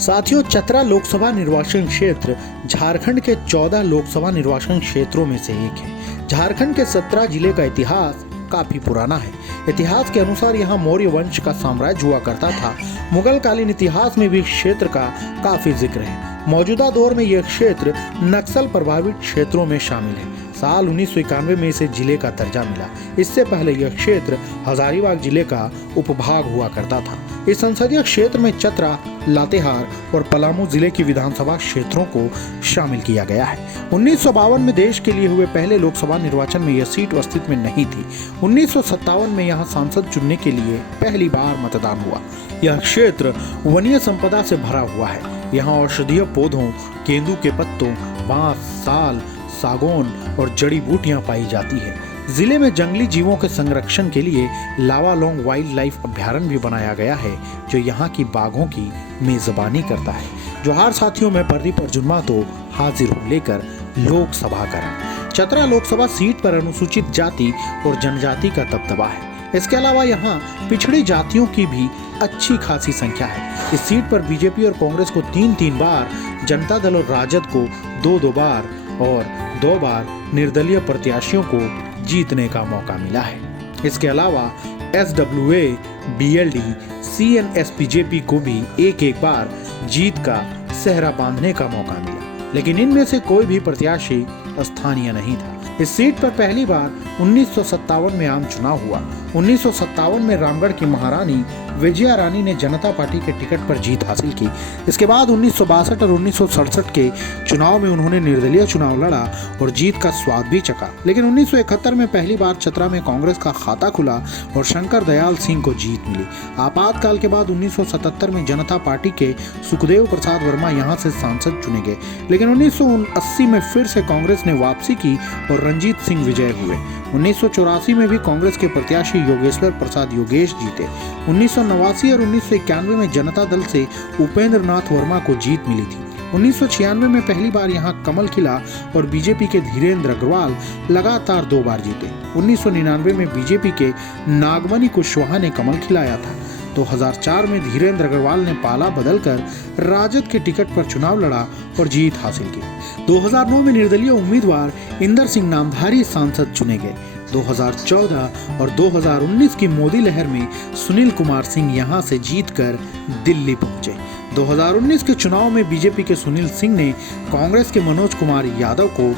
साथियों, चतरा लोकसभा निर्वाचन क्षेत्र झारखंड के 14 लोकसभा निर्वाचन क्षेत्रों में से एक है। झारखंड के 17 जिले का इतिहास काफी पुराना है। इतिहास के अनुसार यहाँ मौर्य वंश का साम्राज्य हुआ करता था। मुगल कालीन इतिहास में भी क्षेत्र का काफी जिक्र है। मौजूदा दौर में यह क्षेत्र नक्सल प्रभावित क्षेत्रों में शामिल है। साल 1991 में इसे जिले का दर्जा मिला। इससे पहले यह क्षेत्र हजारीबाग जिले का उपभाग हुआ करता था। इस संसदीय क्षेत्र में चतरा, लातेहार और पलामू जिले की विधानसभा क्षेत्रों को शामिल किया गया है। 1952 में देश के लिए हुए पहले लोकसभा निर्वाचन में यह सीट अस्तित्व में नहीं थी। 1957 में यहाँ सांसद चुनने के लिए पहली बार मतदान हुआ। यह क्षेत्र वन्य संपदा से भरा हुआ है। यहाँ औषधीय पौधों, केंदू के पत्तों, बांस, साल, सागौन और जड़ी बूटियां पाई जाती है। जिले में जंगली जीवों के संरक्षण के लिए लावालोंग वाइल्ड लाइफ अभ्यारण्य भी बनाया गया है, जो यहाँ की बाघों की मेजबानी करता है। जोहार साथियों, मैं प्रदीप अर्जुन तो हाजिर हूँ लेकर लोकसभा का। चतरा लोकसभा सीट पर अनुसूचित जाति और जनजाति का दबदबा है। इसके अलावा यहाँ पिछड़ी जातियों की भी अच्छी खासी संख्या है। इस सीट पर बीजेपी और कांग्रेस को 3-3 बार, जनता दल और राजद को 2-2 बार और 2 बार निर्दलीय प्रत्याशियों को जीतने का मौका मिला है। इसके अलावा SWA, BLD, CNSPJP को भी एक बार जीत का सेहरा बांधने का मौका मिला, लेकिन इनमें से कोई भी प्रत्याशी स्थानीय नहीं था। इस सीट पर पहली बार 1957 में आम चुनाव हुआ। 1957 में रामगढ़ की महारानी विजया रानी ने जनता पार्टी के टिकट पर जीत हासिल की। इसके बाद 1962 और 1967 के चुनाव में उन्होंने निर्दलीय चुनाव लड़ा और जीत का स्वाद भी चखा। लेकिन 1971 में पहली बार चतरा में कांग्रेस का खाता खुला और शंकर दयाल सिंह को जीत मिली। आपातकाल के बाद 1977 में जनता पार्टी के सुखदेव प्रसाद वर्मा यहाँ से सांसद चुने गए, लेकिन 1980 में फिर से कांग्रेस ने वापसी की और रंजीत सिंह विजय हुए। 1984 में भी कांग्रेस के प्रत्याशी योगेश्वर प्रसाद योगेश जीते। 1989 और 1991 में जनता दल से उपेंद्र नाथ वर्मा को जीत मिली थी। 1996 में पहली बार यहाँ कमल खिला और बीजेपी के धीरेन्द्र अग्रवाल लगातार 2 बार जीते। 1999 में बीजेपी के नागमणि कुशवाहा ने कमल खिलाया था। 2004 में धीरेन्द्र अग्रवाल ने पाला बदलकर राजद के टिकट पर चुनाव लड़ा और जीत हासिल की। 2009 में निर्दलीय उम्मीदवार इंदर सिंह नामधारी सांसद चुने गए। 2014 और 2019 की मोदी लहर में सुनील कुमार सिंह यहां से जीतकर दिल्ली पहुंचे। 2019 के चुनाव में बीजेपी के सुनील सिंह ने कांग्रेस के मनोज कुमार यादव को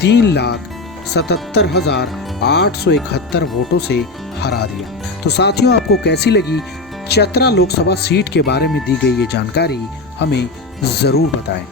3,77,871 वोटों से हरा दिया। तो साथियों, आपको कैसी लगी चतरा लोकसभा सीट के बारे में दी गई ये जानकारी, हमें जरूर बताएं।